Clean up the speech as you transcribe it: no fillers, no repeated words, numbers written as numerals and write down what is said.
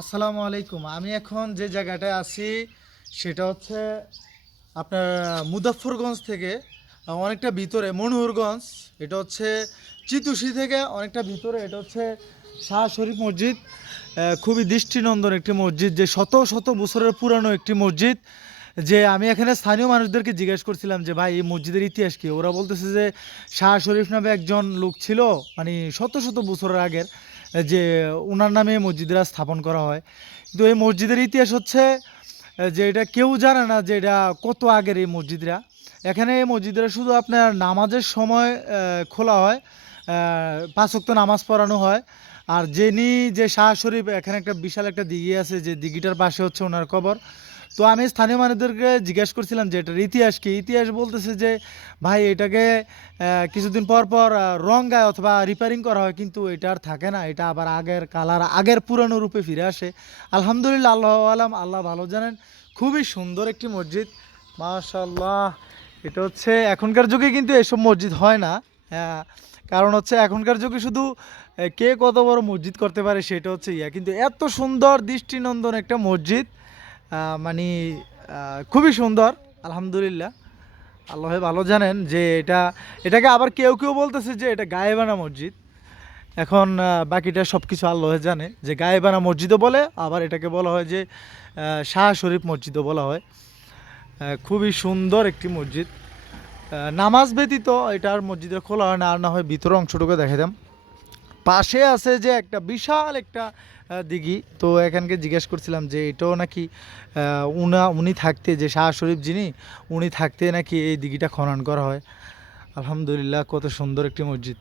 আসসালামু আলাইকুম। আমি এখন যে জায়গাটায় আছি সেটা হচ্ছে আপনার মুজাফফরগঞ্জ থেকে অনেকটা ভিতরে মনোহরগঞ্জ। এটা হচ্ছে চিতুষি থেকে অনেকটা ভিতরে। এটা হচ্ছে শাহ শরীফ মসজিদ। খুবই দৃষ্টিনন্দন একটি মসজিদ, যে শত শত বছরের পুরানো একটি মসজিদ। যে আমি এখানে স্থানীয় মানুষদেরকে জিজ্ঞেস করছিলাম যে ভাই এই মসজিদের ইতিহাস কি। ওরা বলতেছে যে শাহ শরীফ নামে একজন লোক ছিল, মানে শত শত বছরের আগের, যে ওনার নামে মসজিদরা স্থাপন করা হয়। কিন্তু এই মসজিদের ইতিহাস হচ্ছে যে এটা কেউ জানে না যে এটা কত আগের এই মসজিদরা। এখানে এই মসজিদরা শুধু আপনার নামাজের সময় খোলা হয়, 5 ওয়াক্ত নামাজ পড়ানো হয়। আর যিনি যে শাহ শরীফ, এখানে একটা বিশাল একটা দিঘি আছে, যে দিঘিটার পাশে হচ্ছে ওনার কবর। তো আমি স্থানীয় মানুষদেরকে জিজ্ঞেস করছিলাম যে এটার ইতিহাস কি। ইতিহাস বলতেছে যে ভাই এটাকে কিছুদিন পর পর রঙায় অথবা রিপেয়ারিং করা হয়, কিন্তু এটা আর থাকে না, এটা আবার আগের কালার, আগের পুরানো রূপে ফিরে আসে। আলহামদুলিল্লাহ, আল্লাহ আলাম, আল্লাহ ভালো জানেন। খুবই সুন্দর একটি মসজিদ, মাশাআল্লাহ। এটা হচ্ছে এখনকার যুগে কিন্তু এসব মসজিদ হয় না। কারণ হচ্ছে এখনকার যুগে শুধু কে কত বড় মসজিদ করতে পারে সেটা হচ্ছে কিন্তু এত সুন্দর দৃষ্টিনন্দন একটা মসজিদ, মানে খুবই সুন্দর। আলহামদুলিল্লাহ, আল্লাহ ভালো জানেন যে এটাকে আবার কেউ কেউ বলতেছে যে এটা গায়েবানা মসজিদ। এখন বাকিটা সব কিছু আল্লাহ জানে, যে গায়েবানা মসজিদও বলে, আবার এটাকে বলা হয় যে শাহ শরীফ মসজিদও বলা হয়। খুবই সুন্দর একটি মসজিদ। নামাজ ব্যতীত এটার মসজিদে খোলা হয় না, আর না হয় ভিতরে অংশটুকু দেখাতাম। পাশে আছে যে একটা বিশাল একটা দিঘি। তো এখানকে জিজ্ঞেস করছিলাম যে এটাও নাকি উনি থাকতে, যে শাহ শরীফ যিনি, উনি থাকতে নাকি এই দিঘিটা খনন করা হয়। আলহামদুলিল্লাহ, কত সুন্দর একটি মসজিদ।